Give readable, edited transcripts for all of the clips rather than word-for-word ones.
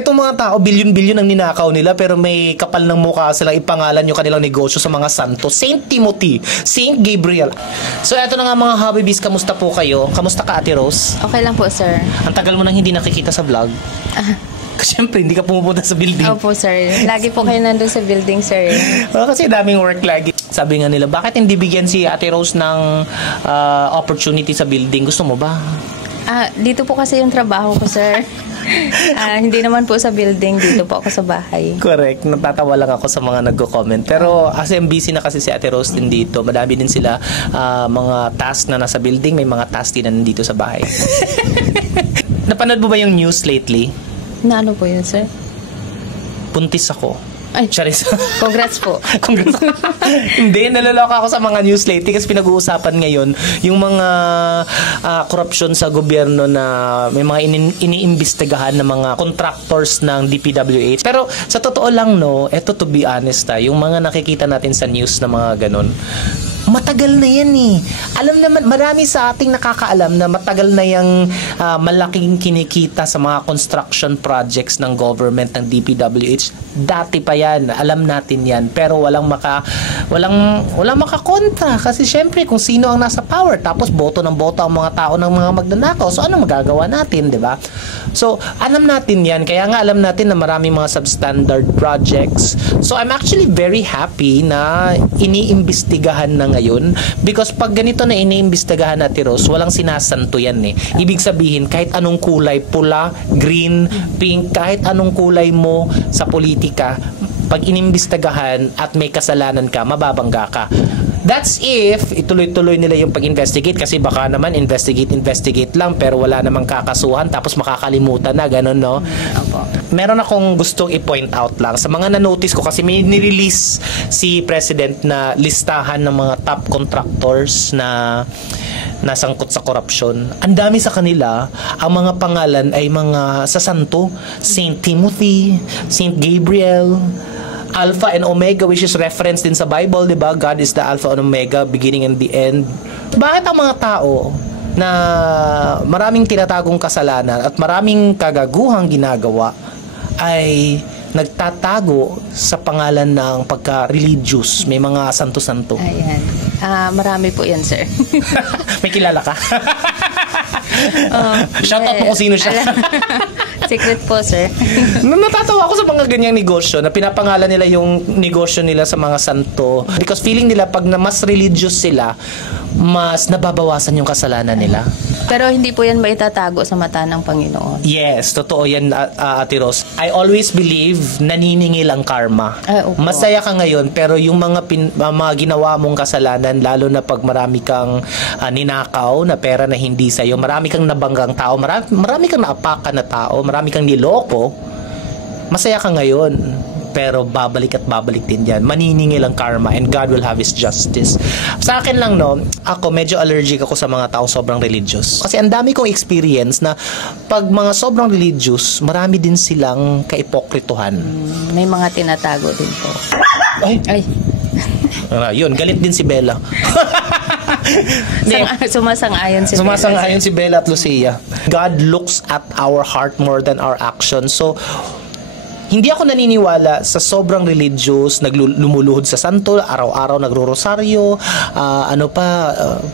itong mga tao, bilyon-bilyon ang ninakaw nila, pero may kapal ng mukha silang ipangalan yung kanilang negosyo sa mga santo. Saint Timothy, Saint Gabriel. So, eto na nga mga Habibis, kamusta po kayo? Kamusta ka, Ate Rose? Okay lang po, sir. Ang tagal mo nang hindi nakikita sa vlog. Kasi syempre, hindi ka pumupunta sa building. Opo, sir. Lagi po kayo nandun sa building, sir. Kasi daming work lagi. Sabi nga nila, bakit hindi bigyan si Ate Rose ng opportunity sa building? Gusto mo ba? Dito po kasi yung trabaho ko, sir. Hindi naman po sa building, dito po ako sa bahay. Correct. Natatawa lang ako sa mga nagko-comment. Pero kasi busy na kasi si Ate Rose din dito. Madami din sila mga task na nasa building. May mga task din na nandito sa bahay. Napanood mo ba yung news lately? Na ano po yun, sir? Puntis ako. Ay, Charis. Congrats po. Congrats. Hindi, naloloka ako sa mga news lately kasi pinag-uusapan ngayon yung mga korupsyon sa gobyerno na may mga iniimbestigahan ng mga contractors ng DPWH. Pero sa totoo lang, no, eto to be honest, yung mga nakikita natin sa news na mga ganun, matagal na yan eh. Alam naman, marami sa ating nakakaalam na matagal na yung malaking kinikita sa mga construction projects ng government, ng DPWH. Dati pa yan. Alam natin yan. Pero walang makakontra. Kasi syempre, kung sino ang nasa power, tapos boto ng boto ang mga tao ng mga magnanakaw. So, ano magagawa natin, di ba? So, alam natin yan. Kaya nga alam natin na maraming mga substandard projects. So, I'm actually very happy na iniimbestigahan na ngayon because pag ganito na iniimbestigahan natin, Rose, walang sinasanto yan eh. Ibig sabihin, kahit anong kulay, pula, green, pink, kahit anong kulay mo sa politika, pag inimbestigahan at may kasalanan ka, mababangga ka. That's if ituloy-tuloy nila yung pag-investigate kasi baka naman investigate lang pero wala namang kakasuhan tapos makakalimutan na, ganun, no? Opo. Meron akong gustong i-point out lang sa mga na-notice ko kasi may nirelease si President na listahan ng mga top contractors na nasangkot sa korupsyon. Ang dami sa kanila, ang mga pangalan ay mga sasanto, Saint Timothy, Saint Gabriel, Alpha and Omega, which is reference din sa Bible, di ba? God is the Alpha and Omega, beginning and the end. Bakit ang mga tao na maraming tinatagong kasalanan at maraming kagaguhang ginagawa ay nagtatago sa pangalan ng pagka-religious? May mga santo-santo. Ayan. Marami po yan, sir. May kilala ka? Shoutout mo kung sino siya. Secret po, sir. Natatawa ako sa mga ganyang negosyo na pinapangalan nila yung negosyo nila sa mga santo because feeling nila pag na mas religious sila, mas nababawasan yung kasalanan nila. Pero hindi po yan maitatago sa mata ng Panginoon. Yes, totoo yan, Ate Rose. I always believe naniningil ang karma. Masaya ka ngayon pero yung mga ginawa mong kasalanan, lalo na pag marami kang ninakaw na pera na hindi sa'yo, marami kang nabanggang tao, marami kang naapakan na tao, marami kang niloko, masaya ka ngayon. Pero babalik at babalik din yan. Maniningil ang karma and God will have His justice. Sa akin lang, no, ako medyo allergic ako sa mga taong sobrang religious. Kasi ang dami kong experience na pag mga sobrang religious, marami din silang kaipokrituhan. May mga tinatago din po. Ay. Yun, galit din si Bella. Sumasang-ayon si Sumasang-ayon si Bella at Lucia. God looks at our heart more than our actions. So, hindi ako naniniwala sa sobrang religious, lumuluhod sa santo, araw-araw nagro-rosaryo,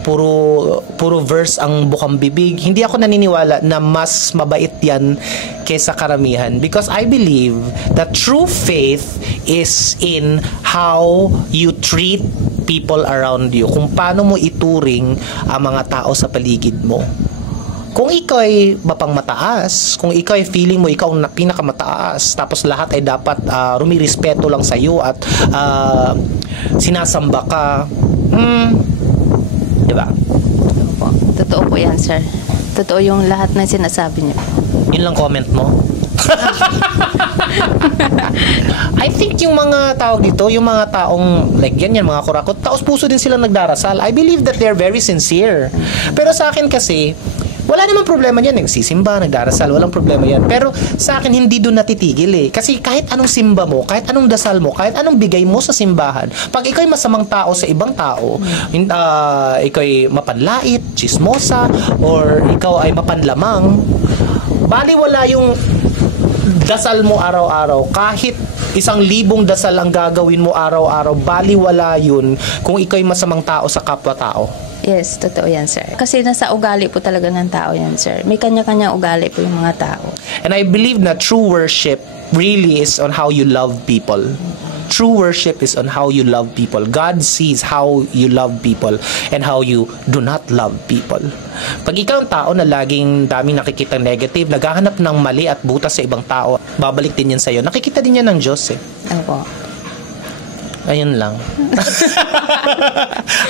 puro verse ang bukang bibig. Hindi ako naniniwala na mas mabait yan kaysa karamihan because I believe that true faith is in how you treat people around you. Kung paano mo ituring ang mga tao sa paligid mo. Kung ikaw ay mapangmataas, kung ikaw ay feeling mo ikaw ang pinakamataas, tapos lahat ay dapat rumirespeto lang sa iyo at sinasamba ka, di ba? Totoo po yan, sir. Totoo yung lahat na sinasabi niyo. Yun lang comment mo? I think yung mga tao dito, yung mga taong like yan, mga kurakot, taos puso din sila nagdarasal. I believe that they're very sincere. Pero sa akin kasi, wala namang problema yan. Nagsisimba, nagdarasal, walang problema yan. Pero sa akin, hindi doon natitigil eh. Kasi kahit anong simba mo, kahit anong dasal mo, kahit anong bigay mo sa simbahan, pag ikaw ay masamang tao sa ibang tao, ikaw ay mapanlait, chismosa, or ikaw ay mapanlamang, bali wala yung dasal mo araw-araw, kahit 1,000 dasal ang gagawin mo araw-araw, baliwala yun kung ikaw'y masamang tao sa kapwa-tao. Yes, totoo yan, sir. Kasi nasa ugali po talaga ng tao yan, sir. May kanya-kanya ugali po yung mga tao. And I believe na true worship really is on how you love people. True worship is on how you love people. God sees how you love people and how you do not love people. Pag ikaw ang tao na laging daming nakikita negative, naghahanap ng mali at butas sa ibang tao, babalik din yan sa'yo. Nakikita din yan ng Diyos eh. Opo. Ayun lang.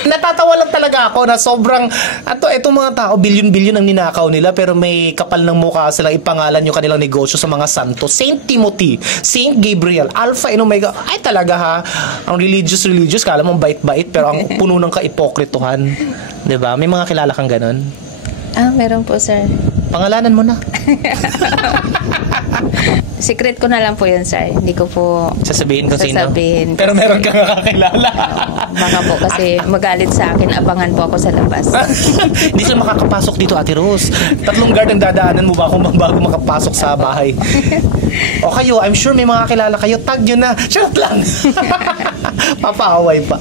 Natatawa lang talaga ako na sobrang itong mga tao, bilyon-bilyon ang ninakaw nila, pero may kapal ng mukha silang ipangalan yung kanilang negosyo sa mga santo. Saint Timothy, Saint Gabriel, Alpha and Omega. Ay talaga ha, ang religious, kala mong bait-bait, pero ang puno ng kaipokrituhan. 'Di ba? May mga kilala kang ganun? Meron po, sir. Pangalanan mo na. Secret ko na lang po yun, sir. Hindi ko po Sasabihin ko sino. Pero kasi, meron kang kakakilala. baka po kasi magalit sa akin, abangan po ako sa labas. Hindi sila makakapasok dito, Ate Rose. 3 guard ang dadaanan mo ba kung bago makapasok sa bahay? O kayo, I'm sure may mga kilala kayo, tag nyo na. Charot lang. Papaaway pa.